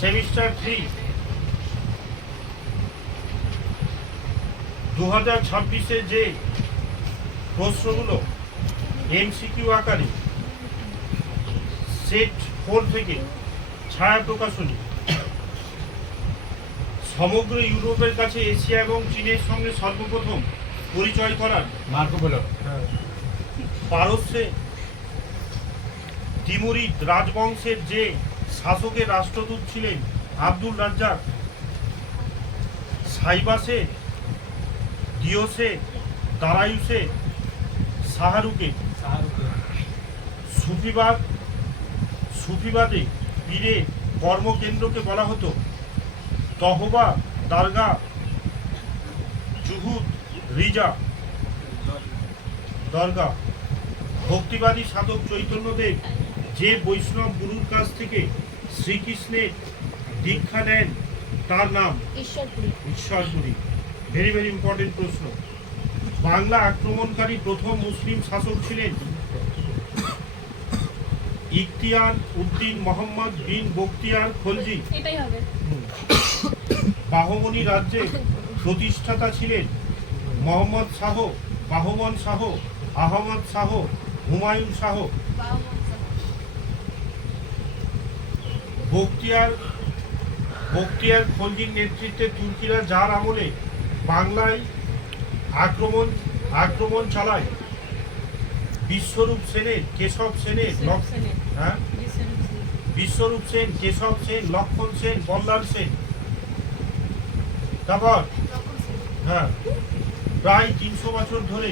Semester three দু হাজার ছাব্বিশে যে প্রশ্নগুলো এমসিকিউ আকারে সেট ফোর থেকে ছায়া প্রকাশনী সমগ্র ইউরোপের কাছে এশিয়া এবং চীনের সঙ্গে সর্বপ্রথম পরিচয় করার মার্কো বলো পারস্যে তিমুরিদ রাজবংশের যে শাসকের রাষ্ট্রদূত ছিলেন আব্দুল রাজ্জাক। সাইবাসে দিওসে দারায়ুসে শাহরুখে। সুফিবাদ সুফিবাদে পীরে কর্মকেন্দ্রকে বলা হতো। তহবা দারগা জুহুদ রিজা। দরগা। ভক্তিবাদী সাধক চৈতন্যদেব যে বৈষ্ণব গুরুর কাছ থেকে শ্রীকৃষ্ণের দীক্ষা নেন তার নাম ঈশ্বরপুরী। ভেরি ভেরি ইম্পর্টেন্ট প্রশ্ন। বাংলা আক্রমণকারী প্রথম মুসলিম শাসক ছিলেন ইখতিয়ার উদ্দিন মোহাম্মদ বিন বখতিয়ার খলজি। বাহমনি রাজ্যে প্রতিষ্ঠাতা ছিলেন মোহাম্মদ শাহ বাহমন শাহ আহমদ শাহ হুমায়ুন শাহ। বখতিয়ার বক্তিয়ার খলজির নেতৃত্বে তুর্কিরা যার আমলে বাংলায় আক্রমণ আক্রমণ চালায়। বিশ্বরূপ সেনের কেশব সেনের হ্যাঁ? বিশ্বরূপ সেন। কেশব সেন লক্ষণ সেন বল্লাল সেন। তারপর হ্যাঁ প্রায় তিনশো বছর ধরে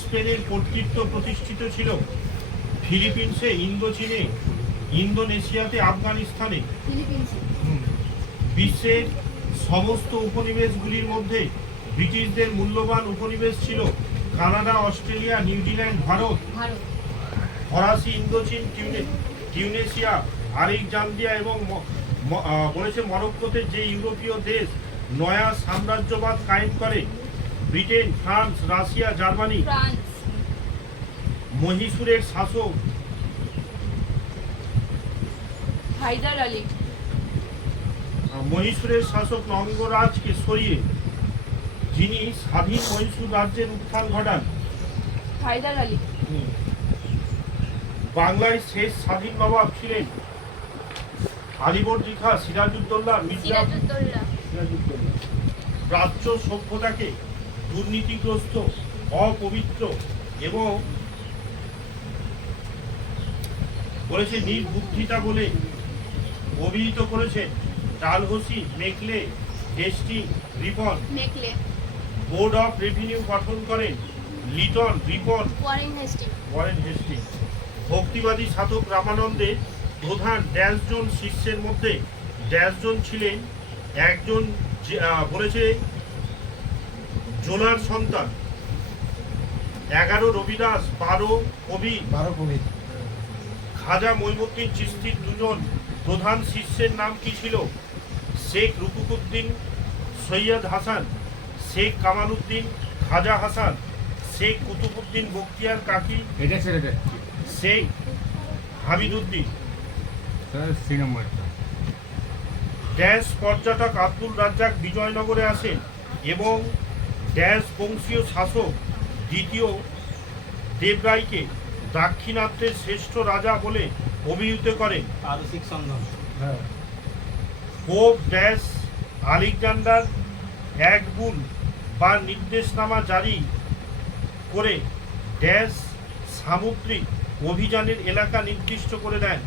স্পেনের কর্তৃত্ব প্রতিষ্ঠিত ছিল। ফিলিপিন্সে ইন্দোচীনে ইন্দোনেশিয়াতে আফগানিস্তানে। বিশ্বের সমস্ত উপনিবেশগুলির মধ্যে ব্রিটিশদের মূল্যবান উপনিবেশ ছিল কানাডা অস্ট্রেলিয়া নিউজিল্যান্ড ভারত। ফরাসি ইন্দোচীন টিউনে টিউনেশিয়া আলেকজান্দ্রিয়া এবং বলেছে মরক্কোতে যে ইউরোপীয় দেশ নয়া সাম্রাজ্যবাদ কায়েম করে ব্রিটেন ফ্রান্স রাশিয়া জার্মানি। মহীশূরের শাসক হায়দার আলী। মহীশূরের শাসক নঙ্গরাজকে সরিয়ে যিনি স্বাধীন মহীশূর রাজ্যের উত্থান ঘটান হায়দার আলী। বাংলায় শেষ স্বাধীন নবাব ছিলেন আলিবর্দি খাঁ সিরাজউদ্দৌলা মির্জা সিরাজউদ্দৌলা। সিরাজউদ্দৌলা। প্রাচ্য সভ্যতাকে দুর্নীতিগ্রস্ত অপবিত্র এবং বলেছে নির্বুদ্ধিতা বলে অভিহিত করেছেন Dalhousie Macaulay hasty Ripon. Macaulay board of revenue গঠন করেন Lytton Ripon. Warren Hastings Warren Hastings ভক্তিবাদী সাধক রামানন্দের প্রধান ড্যাশ জন শিষ্যের মধ্যে ড্যাশ জন ছিলেন একজন আহ, বলেছে জোনার সন্তান। এগারো রবিদাস বারো কবি। বারো কবি। খাজা মইনুদ্দিন চিস্তির দুজন প্রধান শিষ্যের নাম কি ছিল? শেখ রুকুকুদ্দিন সৈয়দ হাসান শেখ কামালউদ্দিন খাজা হাসান শেখ কুতুবুদ্দিন বক্তিয়ার কাকি শেখ হামিদুদ্দিন ড্যাশ পর্যটক আব্দুল রাজ্জাক বিজয়নগরে আসেন এবং ড্যাশ বংশীয় শাসক দ্বিতীয় দেবরায়কে দাক্ষিণাত্যের শ্রেষ্ঠ রাজা বলে অভিহিত করেন। পারসিক সন্ধান। হ্যাঁ। পোপ ড্যাশ আলেকজান্ডার এক বুল বা নির্দেশনামা জারি করে ড্যাশ সামুদ্রিক অভিযানের এলাকা নির্দিষ্ট করে দেন।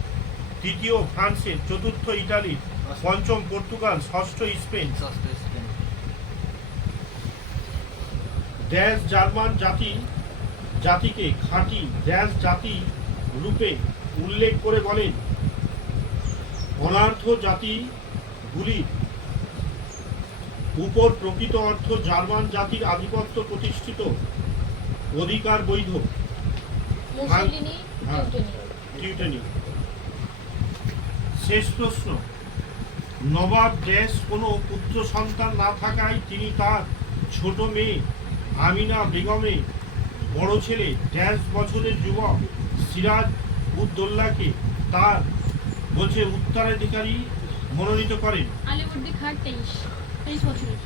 তৃতীয় ফ্রান্সের চতুর্থ ইটালি পঞ্চম পর্তুগাল ষষ্ঠ স্পেন। ষষ্ঠ স্পেন। ড্যাশ জার্মান জাতি জাতিকে খাঁটি ড্যাশ জাতি রূপে উল্লেখ করে বলেন অনার্থ জাতিগুলি উপর প্রকৃত অর্থ জার্মান জাতির আধিপত্য প্রতিষ্ঠিত অধিকার বৈধ হ্যাঁ। টিউটনি শেষ প্রশ্ন নবাব ড্যাশ কোনো পুত্র সন্তান না থাকায় তিনি তার ছোট মেয়ে আমিনা বেগমে বড় ছেলে ড্যাশ বছরের যুবক সিরাজ উদ্দোল্লাকে তার বলছে উত্তরাধিকারী মনোনীত করেন। তেইশ তেইশ বছরের।